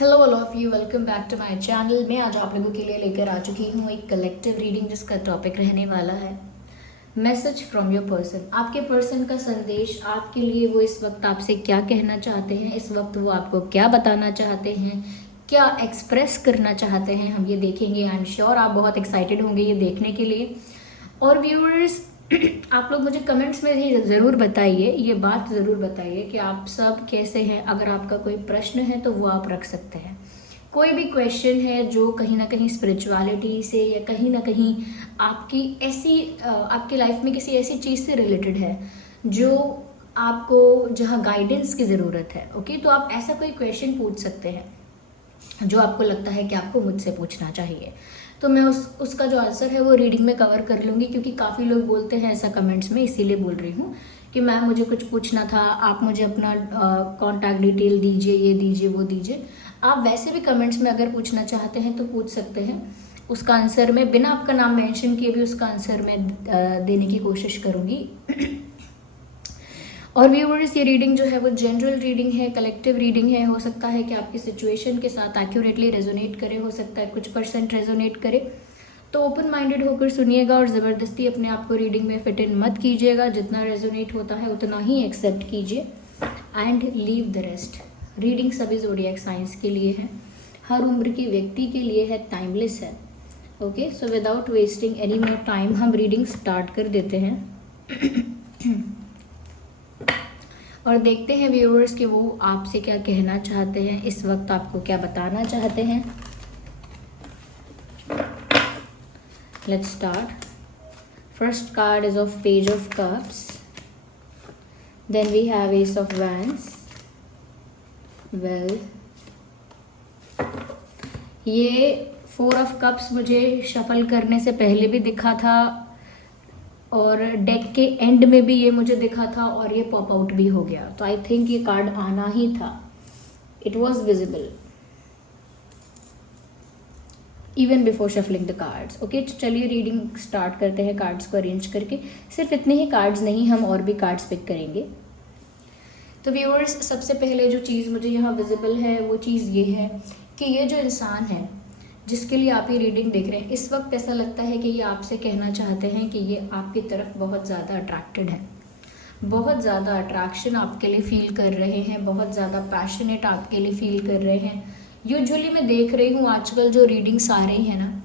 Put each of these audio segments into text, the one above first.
Hello all of you, welcome back to my channel. मैं आज आप लोगों के लिए लेकर आ चुकी हूँ एक कलेक्टिव रीडिंग जिसका टॉपिक रहने वाला है मैसेज फ्रॉम योर पर्सन। आपके पर्सन का संदेश आपके लिए, वो इस वक्त आपसे क्या कहना चाहते हैं, इस वक्त वो आपको क्या बताना चाहते हैं, क्या एक्सप्रेस करना चाहते हैं, हम ये देखेंगे। आई एम श्योर आप बहुत एक्साइटेड होंगे ये देखने के लिए। और व्यूअर्स, आप लोग मुझे कमेंट्स में ही ज़रूर बताइए, ये बात ज़रूर बताइए कि आप सब कैसे हैं। अगर आपका कोई प्रश्न है तो वो आप रख सकते हैं। कोई भी क्वेश्चन है जो कहीं ना कहीं स्पिरिचुअलिटी से या कहीं ना कहीं आपकी ऐसी आपकी लाइफ में किसी ऐसी चीज़ से रिलेटेड है जो आपको, जहाँ गाइडेंस की ज़रूरत है, ओके, तो आप ऐसा कोई क्वेश्चन पूछ सकते हैं जो आपको लगता है कि आपको मुझसे पूछना चाहिए। तो मैं उसका जो आंसर है वो रीडिंग में कवर कर लूँगी, क्योंकि काफ़ी लोग बोलते हैं ऐसा कमेंट्स में, इसीलिए बोल रही हूँ कि मैम मुझे कुछ पूछना था, आप मुझे अपना कॉन्टैक्ट डिटेल दीजिए, ये दीजिए, वो दीजिए। आप वैसे भी कमेंट्स में अगर पूछना चाहते हैं तो पूछ सकते हैं। उसका आंसर मैं बिना आपका नाम मेंशन किए भी उसका आंसर मैं देने की कोशिश करूँगी। और व्यूअर्स, ये रीडिंग जो है वो जनरल रीडिंग है, कलेक्टिव रीडिंग है। हो सकता है कि आपकी सिचुएशन के साथ एक्यूरेटली रेजोनेट करे, हो सकता है कुछ परसेंट रेजोनेट करे। तो ओपन माइंडेड होकर सुनिएगा और ज़बरदस्ती अपने आप को रीडिंग में फिट इन मत कीजिएगा। जितना रेजोनेट होता है उतना ही एक्सेप्ट कीजिए and leave the rest. Reading सभी ज़ोडिएक साइंस के लिए है, हर उम्र की व्यक्ति के लिए है, टाइमलेस है। Okay, so without wasting any more time हम रीडिंग स्टार्ट कर देते हैं। और देखते हैं व्यूअर्स कि वो आपसे क्या कहना चाहते हैं, इस वक्त आपको क्या बताना चाहते हैं। Let's start. First card is of page of cups, then we have ace of wands. Well, ये फोर ऑफ कप्स मुझे शफल करने से पहले भी दिखा था और डेक के एंड में भी ये मुझे दिखा था और ये पॉप आउट भी हो गया। तो आई थिंक ये कार्ड आना ही था, it was visible even before shuffling the cards. Okay, चलिए रीडिंग स्टार्ट करते हैं कार्ड्स को अरेंज करके। सिर्फ इतने ही कार्ड्स नहीं, हम और भी कार्ड्स पिक करेंगे। तो व्यूअर्स, सबसे पहले जो चीज़ मुझे यहाँ विजिबल है वो चीज़ ये है कि ये जो इंसान है जिसके लिए आप ये रीडिंग देख रहे हैं, इस वक्त ऐसा लगता है कि ये आपसे कहना चाहते हैं कि ये आपकी तरफ बहुत ज़्यादा अट्रैक्टेड है, बहुत ज़्यादा अट्रैक्शन आपके लिए फील कर रहे हैं, बहुत ज़्यादा पैशनेट आपके लिए फील कर रहे हैं। यूजुअली मैं देख रही हूँ आजकल जो रीडिंग्स आ रही हैं ना,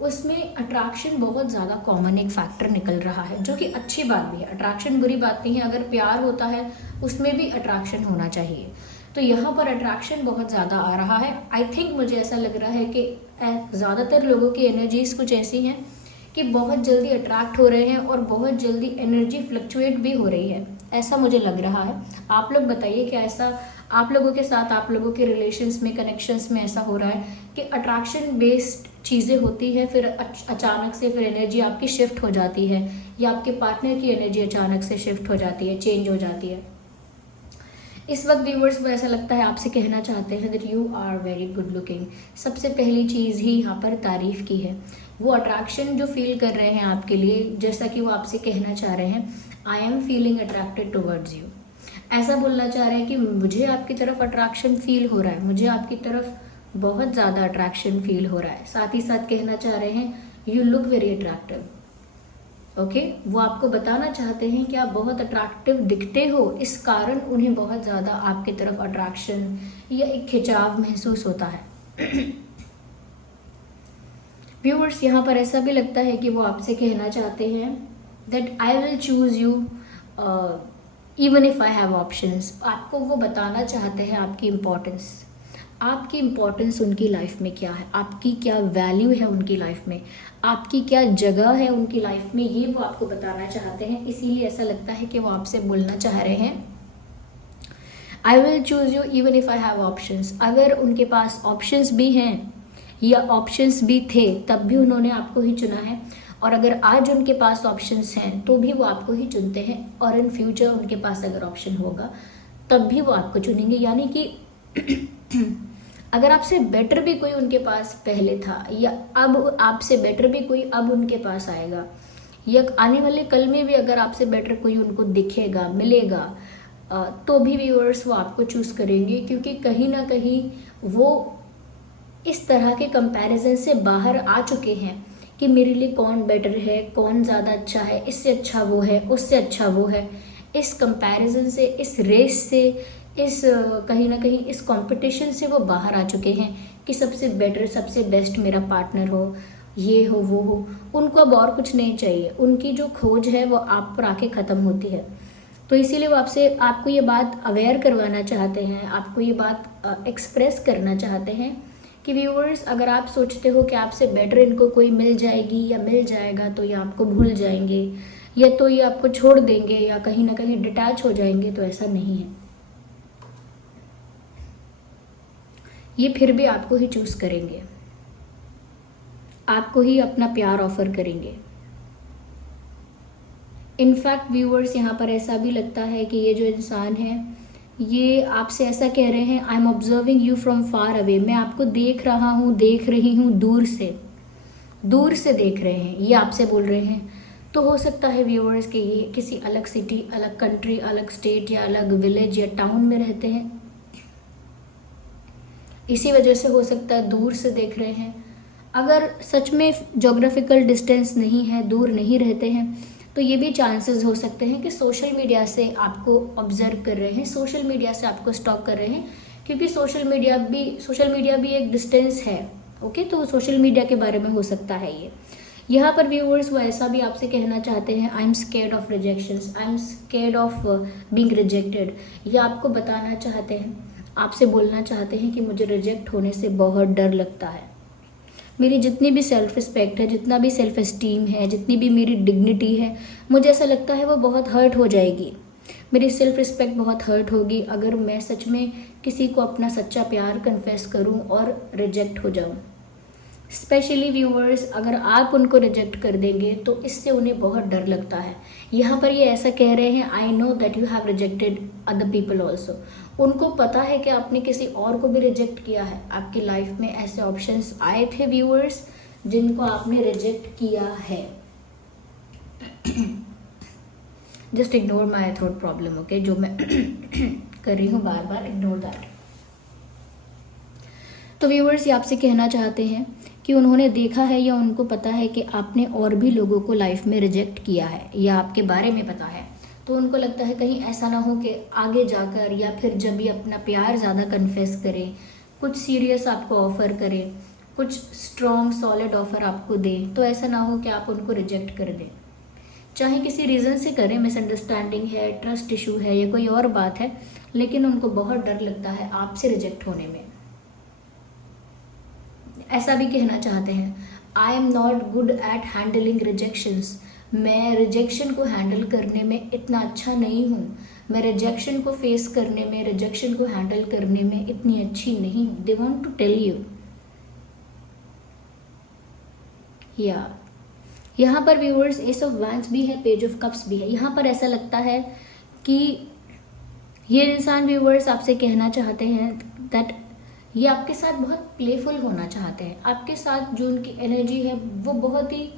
उसमें अट्रैक्शन बहुत ज़्यादा कॉमन एक फैक्टर निकल रहा है, जो कि अच्छी बात भी है। अट्रैक्शन बुरी बात नहीं है, अगर प्यार होता है उसमें भी अट्रैक्शन होना चाहिए। तो यहाँ पर अट्रैक्शन बहुत ज़्यादा आ रहा है। आई थिंक मुझे ऐसा लग रहा है कि ज़्यादातर लोगों की एनर्जीज़ कुछ ऐसी हैं कि बहुत जल्दी अट्रैक्ट हो रहे हैं और बहुत जल्दी एनर्जी फ्लक्चुएट भी हो रही है, ऐसा मुझे लग रहा है। आप लोग बताइए क्या ऐसा आप लोगों के साथ, आप लोगों के रिलेशंस में, कनेक्शंस में ऐसा हो रहा है कि अट्रैक्शन बेस्ड चीज़ें होती है, फिर अचानक से फिर एनर्जी आपकी शिफ्ट हो जाती है, या आपके पार्टनर की एनर्जी अचानक से शिफ्ट हो जाती है, चेंज हो जाती है। इस वक्त व्यूअर्स को ऐसा लगता है आपसे कहना चाहते हैं that you are very good looking. सबसे पहली चीज़ ही यहाँ पर तारीफ़ की है। वो अट्रैक्शन जो फील कर रहे हैं आपके लिए, जैसा कि वो आपसे कहना चाह रहे हैं, I am feeling attracted towards you. ऐसा बोलना चाह रहे हैं कि मुझे आपकी तरफ अट्रैक्शन फील हो रहा है, मुझे आपकी तरफ बहुत ज़्यादा अट्रैक्शन फील हो रहा है। साथ ही साथ कहना चाह रहे हैं you look very attractive. Okay, वो आपको बताना चाहते हैं कि आप बहुत अट्रैक्टिव दिखते हो, इस कारण उन्हें बहुत ज़्यादा आपकी तरफ अट्रैक्शन या एक खिंचाव महसूस होता है। व्यूअर्स, यहाँ पर ऐसा भी लगता है कि वो आपसे कहना चाहते हैं that I will choose you even if I have options. आपको वो बताना चाहते हैं आपकी इम्पोर्टेंस उनकी लाइफ में क्या है, आपकी क्या वैल्यू है उनकी लाइफ में, आपकी क्या जगह है उनकी लाइफ में, ये वो आपको बताना चाहते हैं। इसीलिए ऐसा लगता है कि वो आपसे बोलना चाह रहे हैं I will choose you even if I have options. अगर उनके पास ऑप्शंस भी हैं या ऑप्शंस भी थे तब भी उन्होंने आपको ही चुना है, और अगर आज उनके पास ऑप्शंस हैं तो भी वो आपको ही चुनते हैं, और इन फ्यूचर उनके पास अगर ऑप्शन होगा तब भी वो आपको चुनेंगे। यानी कि अगर आपसे बेटर भी कोई उनके पास पहले था, या अब आपसे बेटर भी कोई अब उनके पास आएगा, या आने वाले कल में भी अगर आपसे बेटर कोई उनको दिखेगा, मिलेगा, तो भी व्यूअर्स वो आपको चूज़ करेंगे, क्योंकि कहीं ना कहीं वो इस तरह के कंपैरिजन से बाहर आ चुके हैं कि मेरे लिए कौन बेटर है, कौन ज़्यादा अच्छा है, इससे अच्छा वो है, उससे अच्छा वो है। इस कंपैरिजन से, इस रेस से, इस कहीं ना कहीं इस कंपटीशन से वो बाहर आ चुके हैं कि सबसे बेटर, सबसे बेस्ट मेरा पार्टनर हो, ये हो, वो हो। उनको अब और कुछ नहीं चाहिए। उनकी जो खोज है वो आप पर आके ख़त्म होती है। तो इसीलिए वो आपको ये बात अवेयर करवाना चाहते हैं, आपको ये बात एक्सप्रेस करना चाहते हैं कि व्यूअर्स, अगर आप सोचते हो कि आपसे बेटर इनको कोई मिल जाएगी या मिल जाएगा तो ये आपको भूल जाएंगे, या तो ये आपको छोड़ देंगे, या कहीं ना कहीं डिटैच हो जाएंगे, तो ऐसा नहीं है। ये फिर भी आपको ही चूज़ करेंगे, आपको ही अपना प्यार ऑफर करेंगे। इनफैक्ट व्यूअर्स, यहाँ पर ऐसा भी लगता है कि ये जो इंसान है ये आपसे ऐसा कह रहे हैं, I am observing you from far away. मैं आपको देख रहा हूँ, देख रही हूँ, दूर से देख रहे हैं, ये आपसे बोल रहे हैं। तो हो सकता है व्यूअर्स कि ये किसी अलग सिटी, अलग कंट्री, अलग स्टेट या अलग विलेज या टाउन में रहते हैं। इसी वजह से हो सकता है दूर से देख रहे हैं। अगर सच में जोग्राफिकल डिस्टेंस नहीं है, दूर नहीं रहते हैं, तो ये भी चांसेस हो सकते हैं कि सोशल मीडिया से आपको ऑब्जर्व कर रहे हैं, सोशल मीडिया से आपको स्टॉक कर रहे हैं, क्योंकि सोशल मीडिया भी एक डिस्टेंस है। ओके, तो सोशल मीडिया के बारे में हो सकता है ये। यहाँ पर व्यूअर्स वो ऐसा भी आपसे कहना चाहते हैं, I am scared of rejections, I am scared of being rejected. ये आपको बताना चाहते हैं, आपसे बोलना चाहते हैं कि मुझे रिजेक्ट होने से बहुत डर लगता है। मेरी जितनी भी सेल्फ रिस्पेक्ट है, जितना भी सेल्फ एस्टीम है, जितनी भी मेरी डिग्निटी है, मुझे ऐसा लगता है वो बहुत हर्ट हो जाएगी। मेरी सेल्फ रिस्पेक्ट बहुत हर्ट होगी अगर मैं सच में किसी को अपना सच्चा प्यार कन्फेस करूं और रिजेक्ट हो जाऊं। स्पेशली व्यूअर्स, अगर आप उनको रिजेक्ट कर देंगे तो इससे उन्हें बहुत डर लगता है। यहाँ पर ये ऐसा कह रहे हैं, I know that you have rejected other people also. उनको पता है कि आपने किसी और को भी रिजेक्ट किया है। आपकी लाइफ में ऐसे ऑप्शंस आए थे व्यूअर्स जिनको आपने रिजेक्ट किया है। Just ignore my throat problem, okay, जो मैं कर रही हूँ बार बार, इग्नोर दैट। तो व्यूअर्स, ये आपसे कहना चाहते हैं कि उन्होंने देखा है या उनको पता है कि आपने और भी लोगों को लाइफ में रिजेक्ट किया है या आपके बारे में पता है। तो उनको लगता है कहीं ऐसा ना हो कि आगे जाकर या फिर जब भी अपना प्यार ज़्यादा कन्फेस करें, कुछ सीरियस आपको ऑफ़र करें, कुछ स्ट्रॉन्ग सॉलिड ऑफ़र आपको दें, तो ऐसा ना हो कि आप उनको रिजेक्ट कर दें। चाहे किसी रीज़न से करें, मिसअंडरस्टैंडिंग है, ट्रस्ट इशू है या कोई और बात है, लेकिन उनको बहुत डर लगता है आपसे रिजेक्ट होने में। ऐसा भी कहना चाहते हैं, I am not good at handling rejections. मैं रिजेक्शन को हैंडल करने में इतना अच्छा नहीं हूँ, मैं रिजेक्शन को फेस करने में, रिजेक्शन को हैंडल करने में इतनी अच्छी नहीं हूँ। They want to tell you. या यहाँ पर व्यूअर्स, एस ऑफ वैंड्स भी है, पेज ऑफ कप्स भी है। यहाँ पर ऐसा लगता है कि ये इंसान व्यूअर्स आपसे कहना चाहते हैं दैट ये आपके साथ बहुत प्लेफुल होना चाहते हैं। आपके साथ जो उनकी एनर्जी है वो बहुत ही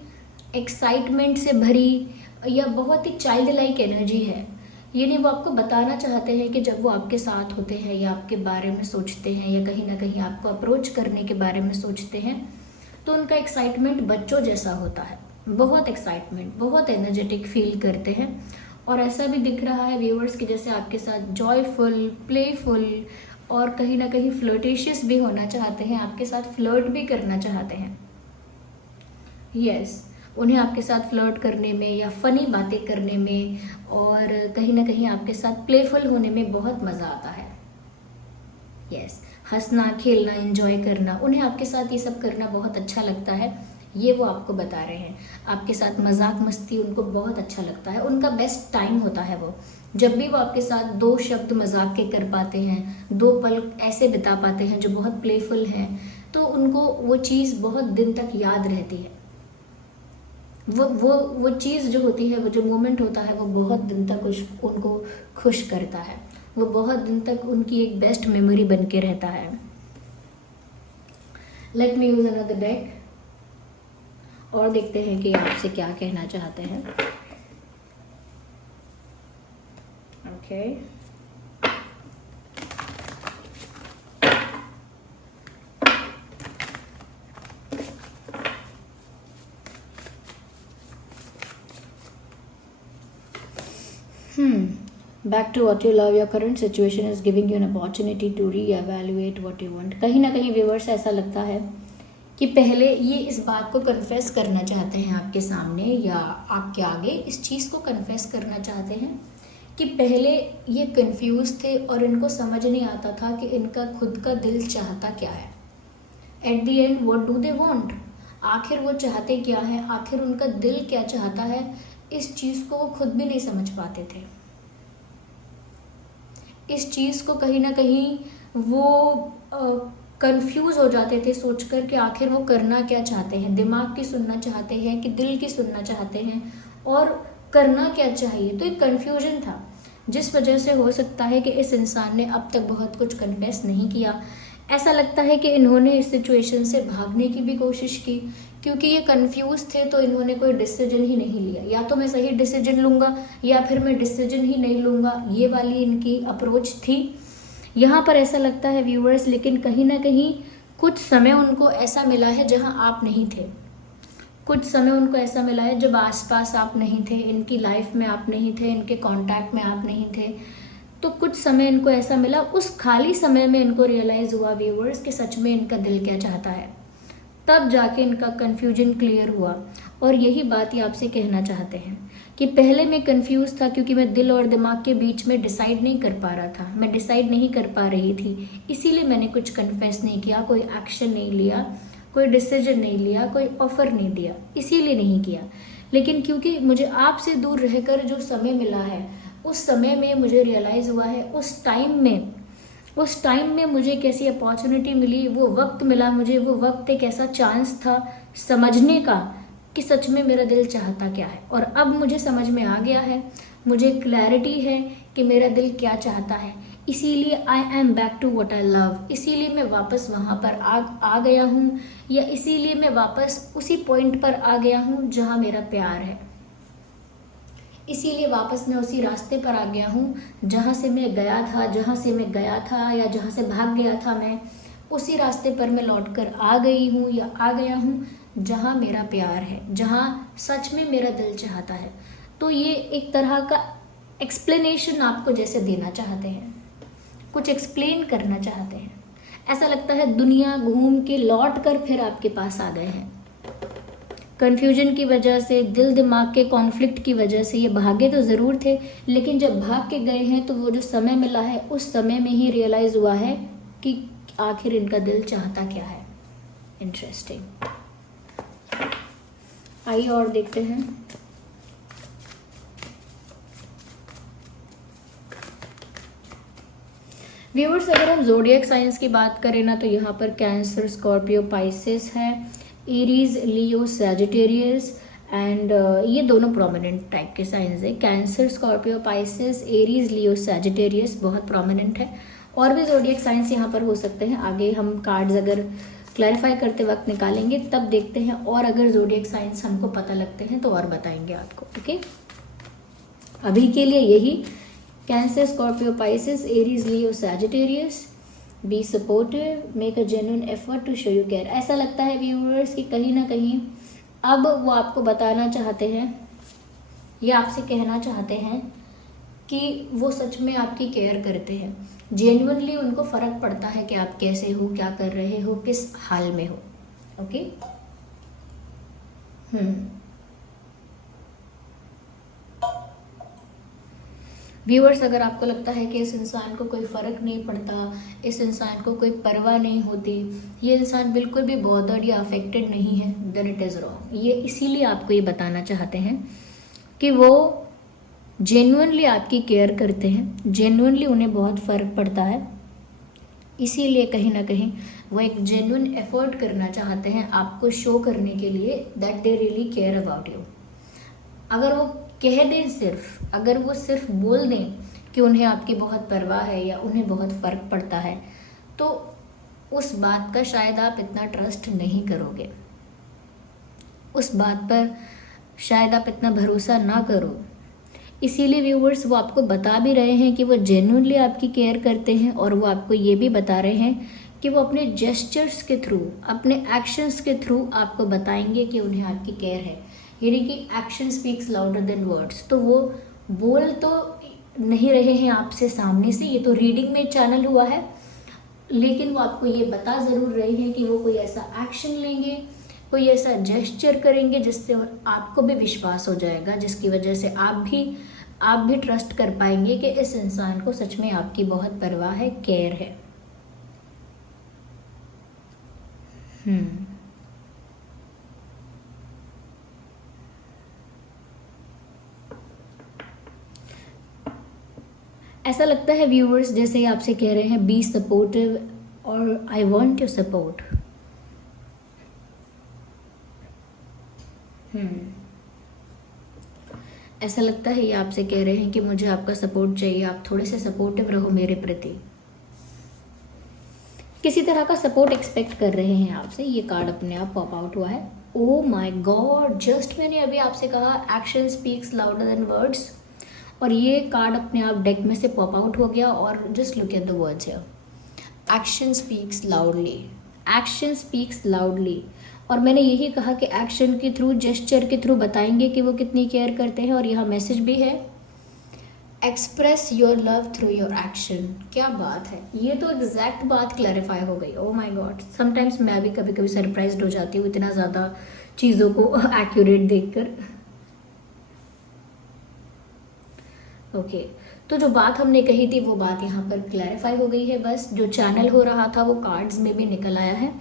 एक्साइटमेंट से भरी या बहुत ही चाइल्ड लाइक एनर्जी है। ये नहीं, वो आपको बताना चाहते हैं कि जब वो आपके साथ होते हैं या आपके बारे में सोचते हैं या कहीं ना कहीं आपको अप्रोच करने के बारे में सोचते हैं, तो उनका एक्साइटमेंट बच्चों जैसा होता है। बहुत एक्साइटमेंट, बहुत एनर्जेटिक फील करते हैं। और ऐसा भी दिख रहा है व्यूअर्स कि जैसे आपके साथ जॉयफुल, प्लेफुल और कहीं ना कहीं फ्लर्टेशियस भी होना चाहते हैं, आपके साथ फ्लर्ट भी करना चाहते हैं। यस, उन्हें आपके साथ फ्लर्ट करने में या फ़नी बातें करने में और कहीं ना कहीं आपके साथ प्लेफुल होने में बहुत मज़ा आता है। यस, हंसना, खेलना, एंजॉय करना, उन्हें आपके साथ ये सब करना बहुत अच्छा लगता है। ये वो आपको बता रहे हैं। आपके साथ मजाक मस्ती उनको बहुत अच्छा लगता है, उनका बेस्ट टाइम होता है वो। जब भी वो आपके साथ दो शब्द मजाक के कर पाते हैं, दो पल ऐसे बिता पाते हैं जो बहुत प्लेफुल हैं, तो उनको वो चीज़ बहुत दिन तक याद रहती है। वो चीज़ जो होती है, वो जो मोमेंट होता है, वो बहुत दिन तक उनको खुश करता है। वो बहुत दिन तक उनकी एक बेस्ट मेमोरी बन के रहता है। Let me use another deck और देखते हैं कि आपसे क्या कहना चाहते हैं। Okay, back to what you love, your current situation is giving you an opportunity to reevaluate what you want. कहीं ना कहीं व्यूअर्स ऐसा लगता है कि पहले ये इस बात को कन्फेस करना चाहते हैं आपके सामने या आपके आगे, इस चीज़ को कन्फेस करना चाहते हैं कि पहले ये कंफ्यूज थे और इनको समझ नहीं आता था कि इनका खुद का दिल चाहता क्या है। At the end what do they want, आखिर वो चाहते क्या है, आखिर उनका दिल क्या चाहता है, इस चीज़ को वो खुद भी नहीं समझ पाते थे। इस चीज़ को कहीं ना कहीं वो कंफ्यूज हो जाते थे सोचकर कि आखिर वो करना क्या चाहते हैं, दिमाग की सुनना चाहते हैं कि दिल की सुनना चाहते हैं और करना क्या चाहिए। तो एक कन्फ्यूजन था जिस वजह से हो सकता है कि इस इंसान ने अब तक बहुत कुछ कन्फेस नहीं किया। ऐसा लगता है कि इन्होंने इस सिचुएशन से भागने की भी कोशिश की, क्योंकि ये कंफ्यूज थे तो इन्होंने कोई डिसीजन ही नहीं लिया। या तो मैं सही डिसीजन लूँगा या फिर मैं डिसीजन ही नहीं लूँगा, ये वाली इनकी अप्रोच थी। यहाँ पर ऐसा लगता है व्यूअर्स, लेकिन कहीं ना कहीं कुछ समय उनको ऐसा मिला है जहाँ आप नहीं थे। कुछ समय उनको ऐसा मिला है जब आसपास आप नहीं थे, इनकी लाइफ में आप नहीं थे, इनके कांटेक्ट में आप नहीं थे। तो कुछ समय इनको ऐसा मिला, उस खाली समय में इनको रियलाइज़ हुआ व्यूअर्स कि सच में इनका दिल क्या चाहता है। तब जाके इनका कन्फ्यूजन क्लियर हुआ और यही बात ये आपसे कहना चाहते हैं कि पहले मैं कंफ्यूज था क्योंकि मैं दिल और दिमाग के बीच में डिसाइड नहीं कर पा रहा था, मैं डिसाइड नहीं कर पा रही थी, इसीलिए मैंने कुछ कन्फेस नहीं किया, कोई एक्शन नहीं लिया, कोई डिसीजन नहीं लिया, कोई ऑफर नहीं दिया, इसीलिए नहीं किया। लेकिन क्योंकि मुझे आपसे दूर रहकर जो समय मिला है, उस समय में मुझे रियलाइज़ हुआ है, उस टाइम में मुझे कैसी अपॉर्चुनिटी मिली, वो वक्त मिला मुझे, वो वक्त एक ऐसा चांस था समझने का कि सच में मेरा दिल चाहता क्या है। और अब मुझे समझ में आ गया है, मुझे क्लैरिटी है कि मेरा दिल क्या चाहता है। इसीलिए I am back to what I love, इसीलिए मैं वापस वहाँ पर आ गया हूँ, या इसीलिए मैं वापस उसी पॉइंट पर आ गया हूँ जहाँ मेरा प्यार है। इसीलिए वापस मैं उसी रास्ते पर आ गया हूँ जहाँ से मैं गया था, या जहाँ से भाग गया था मैं, उसी रास्ते पर मैं लौट कर आ गई हूँ या आ गया हूँ जहाँ मेरा प्यार है, जहाँ सच में मेरा दिल चाहता है। तो ये एक तरह का एक्सप्लेनेशन आपको जैसे देना चाहते हैं, कुछ एक्सप्लेन करना चाहते हैं। ऐसा लगता है दुनिया घूम के लौट कर फिर आपके पास आ गए हैं। कन्फ्यूजन की वजह से, दिल दिमाग के कॉन्फ्लिक्ट की वजह से ये भागे तो ज़रूर थे, लेकिन जब भाग के गए हैं तो वो जो समय मिला है, उस समय में ही रियलाइज़ हुआ है कि आखिर इनका दिल चाहता क्या है। इंटरेस्टिंग। आइए और देखते हैं। व्यूअर्स, अगर हम ज़ोडिएक साइंस की बात करें ना, तो यहाँ पर कैंसर, स्कॉर्पियो, पाइसेस है, एरीज, लियो, सैजिटेरियस एंड ये दोनों प्रोमिनेंट टाइप के साइंस है। Cancer, Scorpio, Pisces, Aries, Leo, Sagittarius बहुत प्रोमिनेंट है। और भी ज़ोडिएक साइंस यहाँ पर हो सकते हैं, आगे हम कार्ड्स अगर क्लैरिफाई करते वक्त निकालेंगे तब देखते हैं, और अगर ज़ोडिएक साइंस हमको पता लगते हैं तो और बताएंगे आपको। ओके, अभी के लिए यही Cancer, Scorpio, Pisces, Aries, Leo, Sagittarius. Be supportive, make a genuine effort to show you care. ऐसा लगता है व्यूअर्स कि कहीं ना कहीं अब वो आपको बताना चाहते हैं या आपसे कहना चाहते हैं कि वो सच में आपकी केयर करते हैं, जेन्युइनली उनको फ़र्क पड़ता है कि आप कैसे हो, क्या कर रहे हो, किस हाल में हो। ओके। व्यूअर्स, अगर आपको लगता है कि इस इंसान को कोई फ़र्क नहीं पड़ता, इस इंसान को कोई परवाह नहीं होती, ये इंसान बिल्कुल भी बॉदर्ड या अफेक्टेड नहीं है, देन इट इज़ रॉन्ग। ये इसीलिए आपको ये बताना चाहते हैं कि वो जेन्युइनली आपकी केयर करते हैं, जेन्युइनली उन्हें बहुत फ़र्क पड़ता है, इसीलिए कहीं ना कहीं वो एक जेन्युइन एफर्ट करना चाहते हैं आपको शो करने के लिए that they really care about you. अगर वो कह दें, अगर वो सिर्फ बोल दें कि उन्हें आपकी बहुत परवाह है या उन्हें बहुत फ़र्क पड़ता है, तो उस बात का शायद आप इतना ट्रस्ट नहीं करोगे, उस बात पर शायद आप इतना भरोसा ना करो। इसीलिए व्यूवर्स, वो आपको बता भी रहे हैं कि वो जेन्युइनली आपकी केयर करते हैं, और वो आपको ये भी बता रहे हैं कि वो अपने जेस्चर्स के थ्रू, अपने एक्शंस के थ्रू आपको बताएंगे कि उन्हें आपकी केयर है। यानी कि action speaks louder than words. तो वो बोल तो नहीं रहे हैं आपसे सामने से, ये तो रीडिंग में चैनल हुआ है, लेकिन वो आपको ये बता ज़रूर रहे हैं कि वो कोई ऐसा एक्शन लेंगे, कोई ऐसा जेस्चर करेंगे जिससे आपको भी विश्वास हो जाएगा, जिसकी वजह से आप भी ट्रस्ट कर पाएंगे कि इस इंसान को सच में आपकी बहुत परवाह है, केयर है। ऐसा लगता है व्यूअर्स जैसे आपसे कह रहे हैं बी सपोर्टिव और आई वांट योर सपोर्ट। ऐसा लगता है ये आपसे कह रहे हैं कि मुझे आपका सपोर्ट चाहिए, आप थोड़े से सपोर्टिव रहो मेरे प्रति। किसी तरह का सपोर्ट एक्सपेक्ट कर रहे हैं आपसे। ये कार्ड अपने आप पॉप आउट हुआ है। ओ माय गॉड, जस्ट मैंने अभी आपसे कहा action speaks louder than words, और ये कार्ड अपने आप डेक में से पॉप आउट हो गया। और just look at the words here, action speaks loudly, action speaks loudly. और मैंने यही कहा कि एक्शन के थ्रू, जेस्चर के थ्रू बताएंगे कि वो कितनी केयर करते हैं। और यहाँ मैसेज भी है, express your love through your action. क्या बात है, ये तो एग्जैक्ट बात क्लैरिफाई हो गई। ओ माय गॉड, समटाइम्स मैं भी कभी कभी सरप्राइज्ड हो जाती हूँ इतना ज़्यादा चीज़ों को एक्यूरेट देखकर। ओके, तो जो बात हमने कही थी वो बात यहाँ पर क्लैरिफाई हो गई है। बस जो चैनल हो रहा था वो कार्ड्स में भी निकल आया है।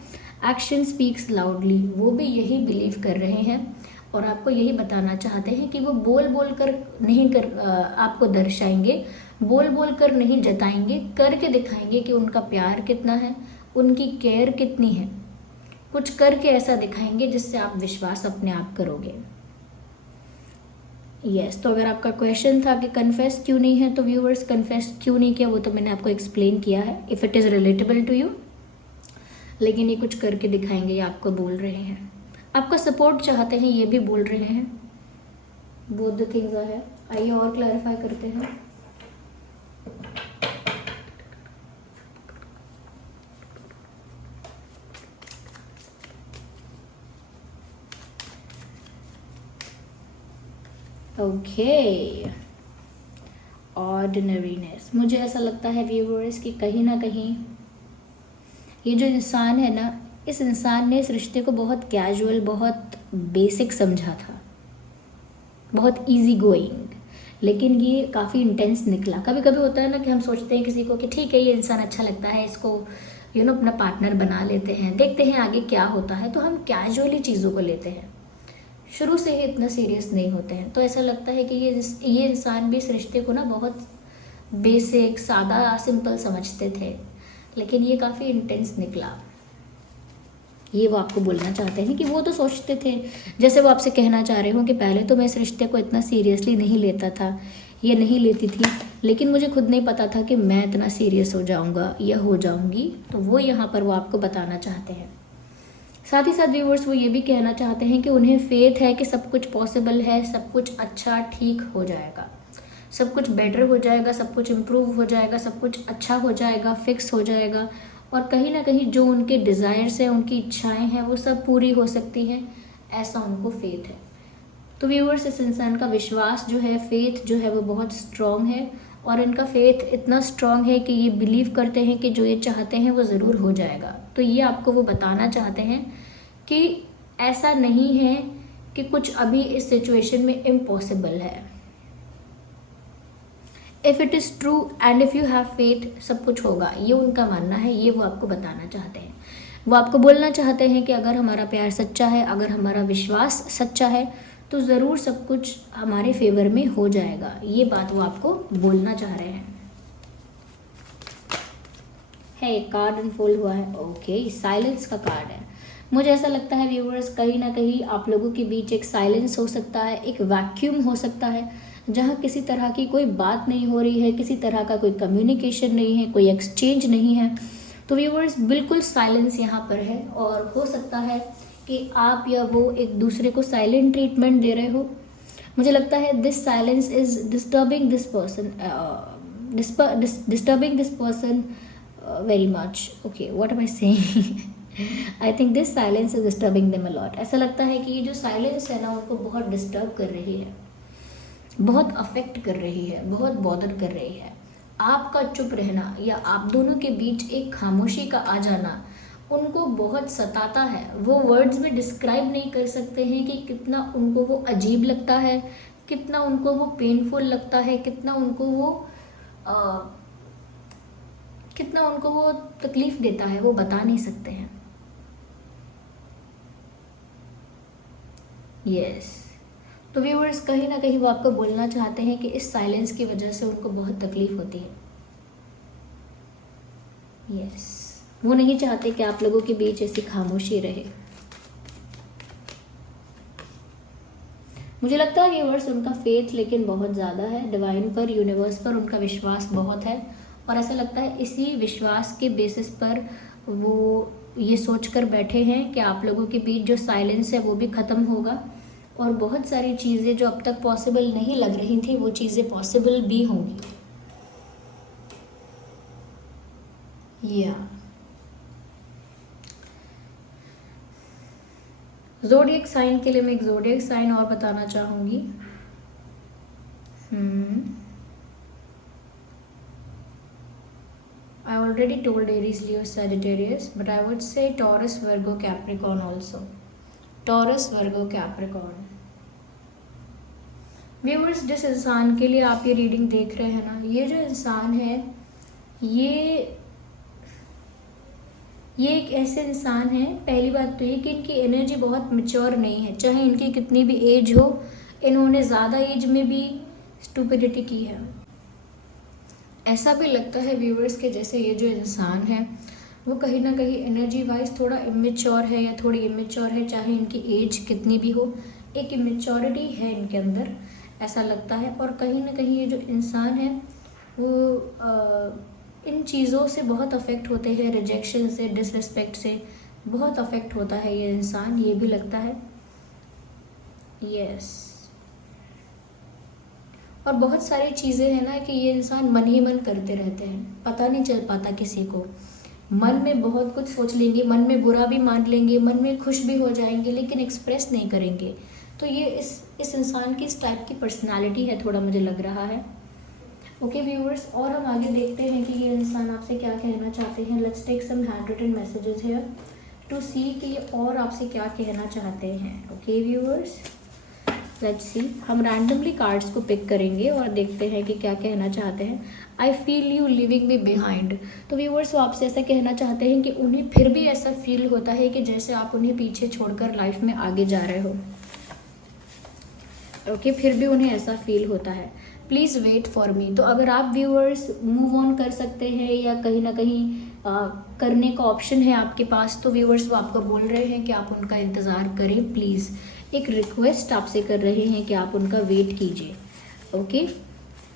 एक्शन स्पीक्स लाउडली, वो भी यही बिलीव कर रहे हैं और आपको यही बताना चाहते हैं कि वो बोल बोल कर नहीं आपको दर्शाएंगे, बोल बोल कर नहीं जताएंगे, करके दिखाएंगे कि उनका प्यार कितना है, उनकी केयर कितनी है। कुछ करके ऐसा दिखाएंगे जिससे आप विश्वास अपने आप करोगे। यस, तो अगर आपका क्वेश्चन था कि कन्फेस क्यों नहीं है, तो व्यूअर्स कन्फेस क्यों नहीं किया वो तो मैंने आपको एक्सप्लेन किया है, if it is relatable to you. लेकिन ये कुछ करके दिखाएंगे, ये आपको बोल रहे हैं, आपका सपोर्ट चाहते हैं, ये भी बोल रहे हैं। बोथ द थिंग्स है। आइए और क्लैरिफाई करते हैं। Okay, ordinariness. मुझे ऐसा लगता है व्यूअर्स कि कहीं ना कहीं ये जो इंसान है ना, इस इंसान ने इस रिश्ते को बहुत कैजुअल, बहुत बेसिक समझा था, बहुत इजी गोइंग, लेकिन ये काफ़ी इंटेंस निकला। कभी कभी होता है ना कि हम सोचते हैं किसी को कि ठीक है ये इंसान अच्छा लगता है, इसको अपना पार्टनर बना लेते हैं, देखते हैं आगे क्या होता है, तो हम कैजुअली चीज़ों को लेते हैं, शुरू से ही इतना सीरियस नहीं होते हैं। तो ऐसा लगता है कि ये इंसान भी इस रिश्ते को ना बहुत बेसिक, सादा, सिंपल समझते थे, लेकिन ये काफ़ी इंटेंस निकला। ये वो आपको बोलना चाहते हैं कि वो तो सोचते थे, जैसे वो आपसे कहना चाह रहे हो कि पहले तो मैं इस रिश्ते को इतना सीरियसली नहीं लेता था, ये नहीं लेती थी, लेकिन मुझे खुद नहीं पता था कि मैं इतना सीरियस हो जाऊंगा या हो जाऊंगी। तो वो यहाँ पर वो आपको बताना चाहते हैं। साथ ही साथ व्यूअर्स वो ये भी कहना चाहते हैं कि उन्हें फेथ है कि सब कुछ पॉसिबल है, सब कुछ अच्छा ठीक हो जाएगा, सब कुछ बेटर हो जाएगा, सब कुछ इम्प्रूव हो जाएगा, सब कुछ अच्छा हो जाएगा, फिक्स हो जाएगा। और कहीं ना कहीं जो उनके डिज़ायर्स हैं, उनकी इच्छाएं हैं, वो सब पूरी हो सकती हैं, ऐसा उनको फेथ है। तो व्यूअर्स इस इंसान का विश्वास जो है, फेथ जो है, वो बहुत स्ट्रॉन्ग है। और इनका फेथ इतना स्ट्रॉन्ग है कि ये बिलीव करते हैं कि जो ये चाहते हैं वो ज़रूर हो जाएगा। तो ये आपको वो बताना चाहते हैं कि ऐसा नहीं है कि कुछ अभी इस सिचुएशन में इम्पॉसिबल है। If it is true and if you have faith, सब कुछ होगा, ये उनका मानना है। ये वो आपको बताना चाहते हैं। वो आपको बोलना चाहते हैं कि अगर हमारा प्यार सच्चा है, अगर हमारा विश्वास सच्चा है, तो ज़रूर सब कुछ हमारे फेवर में हो जाएगा। ये बात वो आपको बोलना चाह रहे हैं। एक कार्ड अनफोल्ड हुआ है। ओके, साइलेंस का कार्ड है। मुझे ऐसा लगता है व्यूअर्स कहीं ना कहीं आप लोगों के बीच एक साइलेंस हो सकता है, एक वैक्यूम हो सकता है, जहाँ किसी तरह की कोई बात नहीं हो रही है, किसी तरह का कोई कम्युनिकेशन नहीं है, कोई एक्सचेंज नहीं है। तो व्यूअर्स बिल्कुल साइलेंस यहाँ पर है। और हो सकता है कि आप या वो एक दूसरे को साइलेंट ट्रीटमेंट दे रहे हो। मुझे लगता है this silence is disturbing this person, disturbing this person very much. Okay, what am I saying? I think this silence is disturbing them a lot. ऐसा लगता है कि ये जो साइलेंस है ना, उनको बहुत डिस्टर्ब कर रही है। बहुत अफेक्ट कर रही है, बहुत बॉदर कर रही है। आपका चुप रहना या आप दोनों के बीच एक खामोशी का आ जाना उनको बहुत सताता है। वो वर्ड्स में डिस्क्राइब नहीं कर सकते हैं कि कितना उनको वो अजीब लगता है, कितना उनको वो पेनफुल लगता है, कितना उनको वो तकलीफ देता है, वो बता नहीं सकते हैं। यस, तो व्यूअर्स कहीं ना कहीं वो आपको बोलना चाहते हैं कि इस साइलेंस की वजह से उनको बहुत तकलीफ होती है। यस, वो नहीं चाहते कि आप लोगों के बीच ऐसी खामोशी रहे। मुझे लगता है व्यूअर्स उनका फेथ लेकिन बहुत ज़्यादा है, डिवाइन पर, यूनिवर्स पर उनका विश्वास बहुत है, और ऐसा लगता है इसी विश्वास के बेसिस पर वो ये सोच कर बैठे हैं कि आप लोगों के बीच जो साइलेंस है वो भी ख़त्म होगा, और बहुत सारी चीज़ें जो अब तक पॉसिबल नहीं लग रही थी वो चीज़ें पॉसिबल भी होंगी। या ज़ोडिएक साइन के लिए मैं एक ज़ोडिएक साइन और बताना चाहूँगी। I already told Aries, Leo, Sagittarius, but I would say Taurus, Virgo, Capricorn also. Taurus, Virgo, Capricorn. Viewers, जिस इंसान के लिए आप ये रीडिंग देख रहे हैं ना, ये जो इंसान है ये एक ऐसे इंसान है, पहली बात तो ये कि इनकी एनर्जी बहुत मैच्योर नहीं है। चाहे इनकी कितनी भी एज हो, इन्होंने ज़्यादा एज में भी स्टूपिडिटी की है। ऐसा भी लगता है व्यूअर्स के जैसे ये जो इंसान है वो कहीं ना कहीं एनर्जी वाइज थोड़ा इमेच्योर है या थोड़ी इमेच्योर है, चाहे इनकी एज कितनी भी हो, एक इमेच्योरिटी है इनके अंदर, ऐसा लगता है। और कहीं ना कहीं ये जो इंसान है वो इन चीज़ों से बहुत अफेक्ट होते हैं, रिजेक्शन से, डिसरिस्पेक्ट से बहुत अफेक्ट होता है ये इंसान, ये भी लगता है। यस, और बहुत सारी चीज़ें हैं ना कि ये इंसान मन ही मन करते रहते हैं, पता नहीं चल पाता किसी को। मन में बहुत कुछ सोच लेंगे, मन में बुरा भी मान लेंगे, मन में खुश भी हो जाएंगे, लेकिन एक्सप्रेस नहीं करेंगे। तो ये इस इंसान की इस टाइप की पर्सनालिटी है, थोड़ा मुझे लग रहा है। ओके व्यूअर्स, और हम आगे देखते हैं कि ये इंसान आपसे क्या कहना चाहते हैं। Let's take some hand written messages here to see कि ये और आपसे क्या कहना चाहते हैं। ओके व्यूअर्स, लेट्स सी, हम रैंडमली कार्ड्स को पिक करेंगे और देखते हैं कि क्या कहना चाहते हैं। I feel you living me behind. तो व्यूअर्स, वो आपसे ऐसा कहना चाहते हैं कि उन्हें फिर भी ऐसा फील होता है कि जैसे आप उन्हें पीछे छोड़कर लाइफ में आगे जा रहे हो। ओके, फिर भी उन्हें ऐसा फील होता है। Please wait for me. तो अगर आप व्यूअर्स मूव ऑन कर सकते हैं या कहीं ना कहीं करने का ऑप्शन है आपके पास, तो व्यूअर्स वो आपको बोल रहे हैं कि आप उनका इंतज़ार करें प्लीज़। एक रिक्वेस्ट आपसे कर रहे हैं कि आप उनका वेट कीजिए। ओके,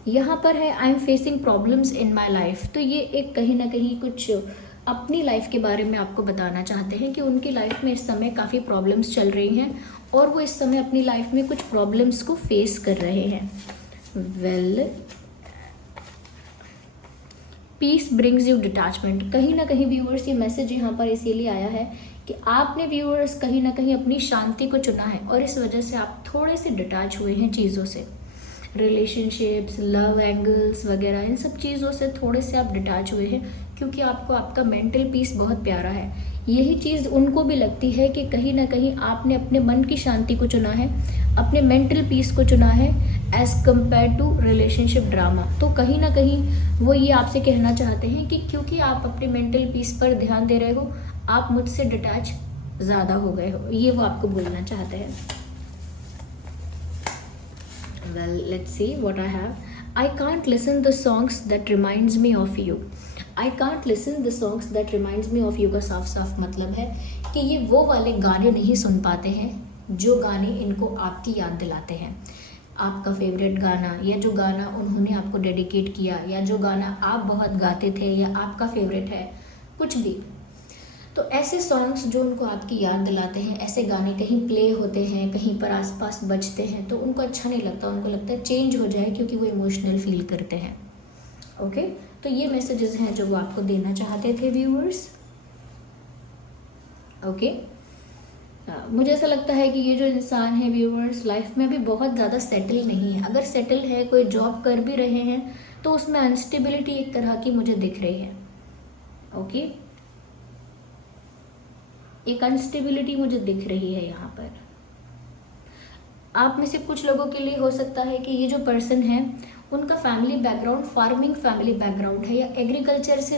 यहाँ पर है I am facing problems in my life. तो ये एक कहीं ना कहीं कुछ अपनी लाइफ के बारे में आपको बताना चाहते हैं कि उनकी लाइफ में इस समय काफ़ी प्रॉब्लम्स चल रही हैं और वो इस समय अपनी लाइफ में कुछ प्रॉब्लम्स को फेस कर रहे हैं। Well, peace brings you detachment. कहीं ना कहीं व्यूअर्स ये मैसेज यहाँ पर इसीलिए आया है कि आपने व्यूअर्स कहीं ना कहीं अपनी शांति को चुना है और इस वजह से आप थोड़े से डिटैच हुए हैं चीज़ों से, रिलेशनशिप्स, लव एंगल्स वगैरह, इन सब चीज़ों से थोड़े से आप डिटैच हुए हैं क्योंकि आपको आपका मेंटल पीस बहुत प्यारा है। यही चीज़ उनको भी लगती है कि कहीं ना कहीं आपने अपने मन की शांति को चुना है, अपने मेंटल पीस को चुना है as compared to relationship drama. तो कहीं ना कहीं वो ये आपसे कहना चाहते हैं कि क्योंकि आप अपने मेंटल पीस पर ध्यान दे रहे हो, आप मुझसे डिटैच ज़्यादा हो गए हो, ये वो आपको बोलना चाहते हैं। Well, let's see what I have. I can't listen the songs that reminds me of you. I can't listen the songs that reminds me of you का साफ साफ मतलब है कि ये वो वाले गाने नहीं सुन पाते हैं जो गाने इनको आपकी याद दिलाते हैं। आपका फेवरेट गाना या जो गाना उन्होंने आपको डेडिकेट किया या जो गाना आप बहुत गाते थे या आपका फेवरेट है, कुछ भी। तो ऐसे सॉन्ग्स जो उनको आपकी याद दिलाते हैं, ऐसे गाने कहीं प्ले होते हैं, कहीं पर आसपास बजते हैं तो उनको अच्छा नहीं लगता, उनको लगता है चेंज हो जाए क्योंकि वो इमोशनल फील करते हैं। ओके, तो ये मैसेजेस हैं जो वो आपको देना चाहते थे व्यूअर्स। ओके, मुझे ऐसा लगता है कि ये जो इंसान है व्यूअर्स लाइफ में अभी बहुत ज़्यादा सेटल नहीं है। अगर सेटल है, कोई जॉब कर भी रहे हैं, तो उसमें अनस्टेबिलिटी एक तरह की मुझे दिख रही है। ओके, एक अनस्टेबिलिटी मुझे दिख रही है यहाँ पर। आप में से कुछ लोगों के लिए हो सकता है कि ये जो पर्सन है उनका family background farming family background है, या एग्रीकल्चर से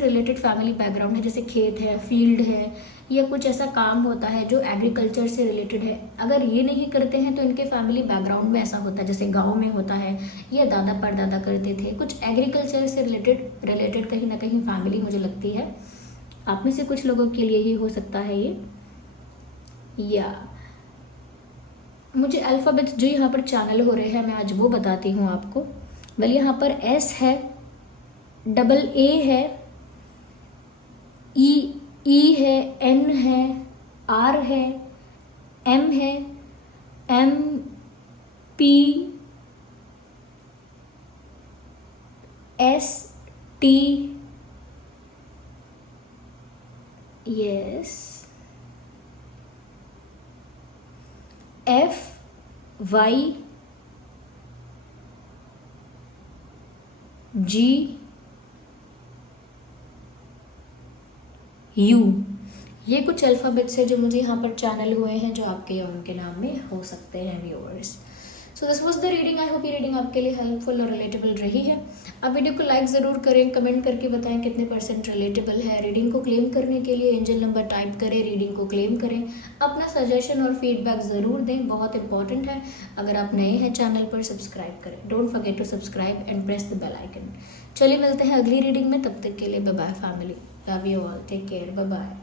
रिलेटेड फैमिली बैकग्राउंड है, जैसे खेत है, फील्ड है, या कुछ ऐसा काम होता है जो एग्रीकल्चर से रिलेटेड है। अगर ये नहीं करते हैं तो इनके फैमिली बैकग्राउंड में ऐसा होता है, जैसे गांव में होता है या दादा परदादा करते थे, कुछ एग्रीकल्चर से रिलेटेड कहीं ना कहीं फैमिली मुझे लगती है। आप में से कुछ लोगों के लिए ही हो सकता है ये। या मुझे अल्फ़ाबेट्स जो यहाँ पर चैनल हो रहे हैं मैं आज वो बताती हूँ आपको। वेल, यहाँ पर एस है, डबल ए है, ई है, एन है, आर है, एम है, M P, S T, yes, F Y, G, U. ये कुछ अल्फ़ाबेट्स है जो मुझे यहाँ पर चैनल हुए हैं, जो आपके या उनके नाम में हो सकते हैं viewers. So this was the reading. I hope ये रीडिंग आपके लिए हेल्पफुल और रिलेटेबल रही है। आप वीडियो को लाइक ज़रूर करें, कमेंट करके बताएं कितने % रिलेटेबल है। रीडिंग को क्लेम करने के लिए एंजल नंबर टाइप करें, रीडिंग को क्लेम करें, अपना सजेशन और फीडबैक ज़रूर दें, बहुत इंपॉर्टेंट है। अगर आप नए हैं चैनल पर, सब्सक्राइब करें, don't forget to subscribe and press the bell icon. चलिए मिलते हैं अगली रीडिंग में, तब तक के लिए bye bye family, love you all, take care, bye bye.